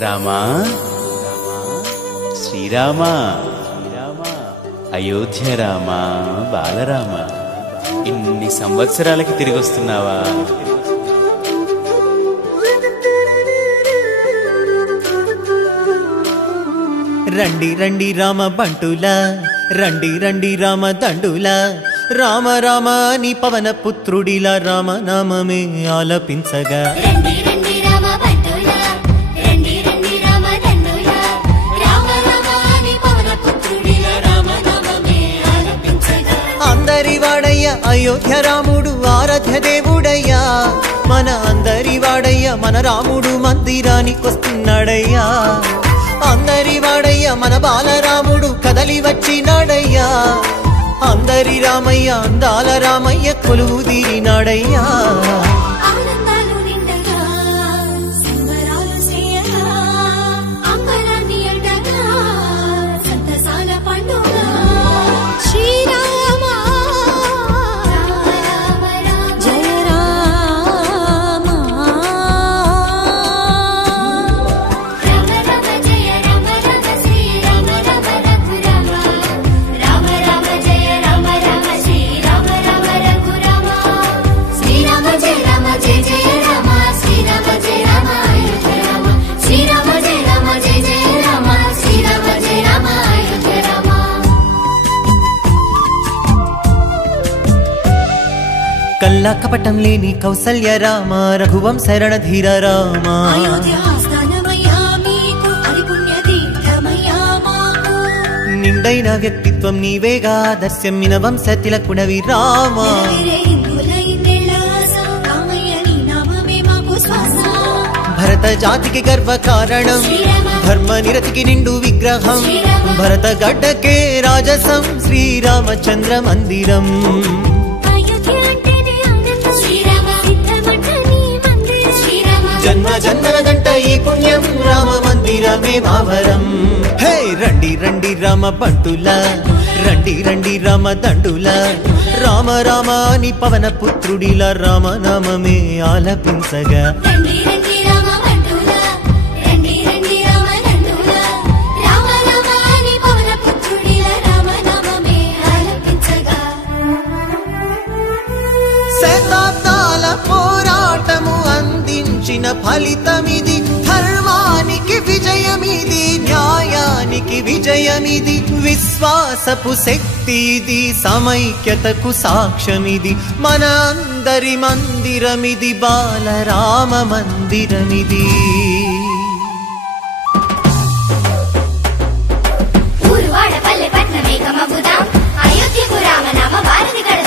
రామా శ్రీరామా అయోధ్య రామా బాలరామ ఇన్ని సంవత్సరాలకి తిరిగి వస్తున్నావా? రండి రండి రామ బంటులా, రండి రండి రామ దండులా, రామ రామ నీ పవన పుత్రుడిలా రామనామమే ఆలపించగా. రండి రండి రామ బంటులా, రండి రండి రామ దండులా, రామ రామ నీ పవన పుత్రుడిలా రామనామమే ఆలపించగా. అందరి వాడయ్య అయోధ్య రాముడు ఆరాధ్య దేవుడయ్యా, మన అందరి వాడయ్య మన రాముడు మందిరానికొస్తున్నాడయ్యా. అందరి వాడయ్య మన బాలరాముడు కదలి వచ్చినాడయ్యా, అందరి రామయ్య అందాల రామయ్య కొలువు తీరినాడయ్యా. ఆనందాలు నిండగా సంబరాలు చేయగా, అంబరాన్ని అంటగా సంతసాల పండుగ. శ్రీరామ రామ రామ జయ రామ, రామ రామ జయ రామ రామ శ్రీరామ రామ రఘురామ, రామ రామ జయ రామ రామ శ్రీరామ రామ రఘురామ. శ్రీరామ జయ రామ జయ జయ రామ, శ్రీరామ జయ రామ అయోధ్య రామ, శ్రీరామ జయ రామ జయ జయ రామ, శ్రీరామ జయ రామ అయోధ్య రామ. కల్లా కపటం లేని కౌసల్య రామ, రఘువంశ రణధీర రామ. అయోధ్య ఆస్థానమయ్యా మీకు, అది పుణ్య తీర్థమయ్యా మాకు. నిండైన వ్యక్తిత్వం నీవేగా, దర్శమ్మిన వంశ తిలకుడవి రామ. నెరవేరే హిందువుల ఇన్నేళ్ల ఆశ, రామయ్య నీ నామమే మాకు శ్వాస. భరత జాతికి గర్వ కారణం, శ్రీరామ ధర్మ నిరతికి నిండు విగ్రహం, శ్రీరామ భరత గడ్డకే రాజసం శ్రీరామచంద్ర మందిరం. అయోధ్య అంటేనే ఆనందం, శ్రీరామ సిద్ధమంట నీ మందిరం. శ్రీరామ జన్మ జన్మల గంట ఈ పుణ్యం, రామ మందిరమే మావరం. హే రండి రండి రామ బంటులా, రండి రండి రామ దండులా, రామ రామ నీ పవన పుత్రుడిలా రామనామమే ఆలపించగా. రండి రండి రామ బంటులా, రండి రండి రామ దండులా, రామ రామ నీ పవన పుత్రుడిలా రామనామమే ఆలపించగా. శతాబ్దాల పోరాటము అందించిన ఫలితమిది, ధర్మానికి విజయమిది, న్యాయానికి విజయమిది, విశ్వాసపు శక్తిది, సమైక్యతకు సాక్ష్యమిది, మన అందరి మందిరమిది, బాలరామ మందిరమిది. ఊరువాడ పల్లె పట్నం ఏకమవుదాం, అయోధ్యకు రామనామ భారతి గడ